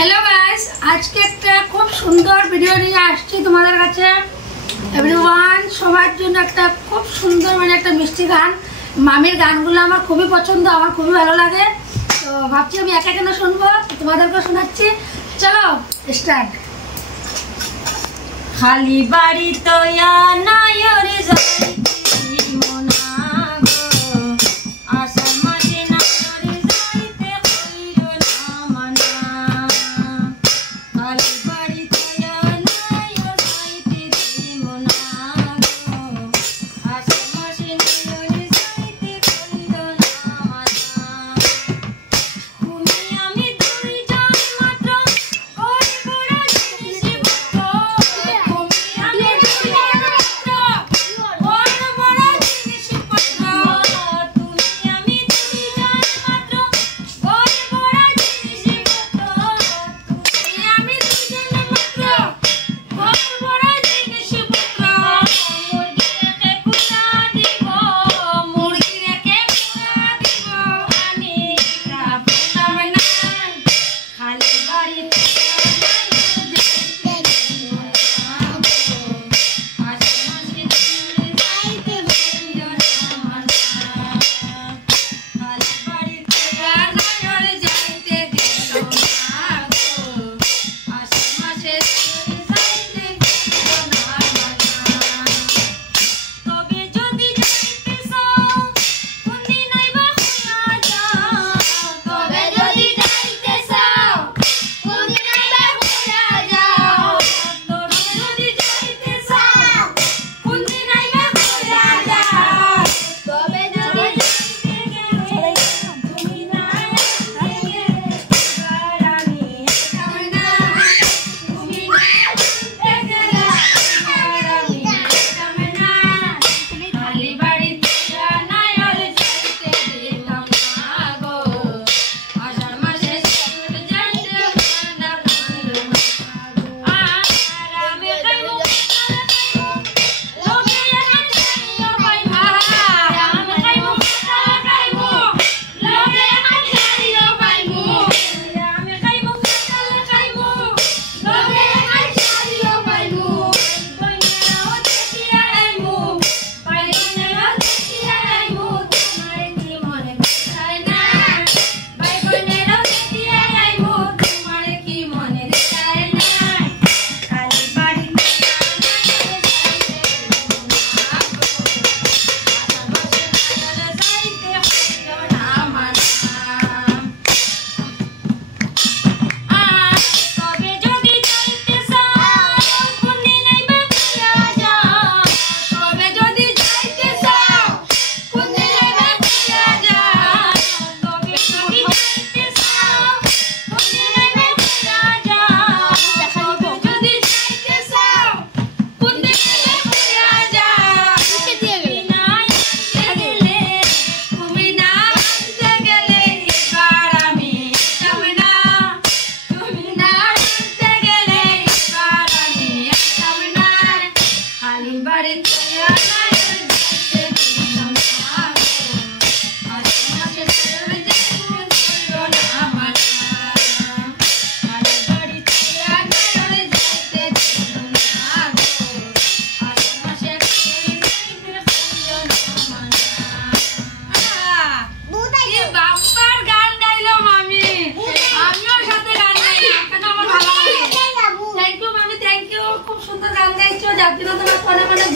Hello guys, आज के একটা খুব সুন্দর ভিডিও নিয়ে আসছি তোমাদের কাছে। এভরিওয়ান, সবার জন্য একটা খুব সুন্দর মানে একটা মিষ্টি গান। মামির গানগুলো আমার খুবই পছন্দ, আমার খুবই ভালো লাগে। তো ভাবছি আমি একা কেন শুনবো, তোমাদেরকে শোনাচ্ছি। চলো স্টার্ট। খালি বাড়ি তো নায়রে যাইতি মনা গো আষাঢ় মাসে নায়রে যাইতে কইল না মানা। খালি বাড়ি তো নায়রে যাইতে মনা গো আষাঢ় মাসে নায়রে যাইতে কইল না মানা। তুমি আমি দুইজন মাত্র কই বড় জিনিস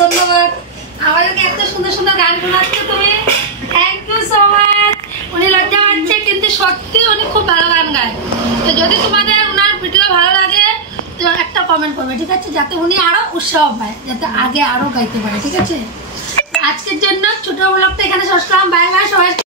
ধন্যবাদ। আমাদেরকে এত সুন্দর সুন্দর গান শোনাচ্ছ তুমি, থ্যাংক ইউ সো মাচ। উনি লজ্জা পাচ্ছে কিন্তু সত্যি উনি খুব ভালো গান গায়। তো যদি তোমাদের ওনার ভিডিও ভালো লাগে তো একটা কমেন্ট করবে, ঠিক আছে, যাতে উনি আরো উৎসাহ পায়, যাতে আগে আরো গাইতে পারে, ঠিক আছে। আজকের জন্য ছোট ব্লগটা এখানে শেষ করলাম। বাই বাই সবাই।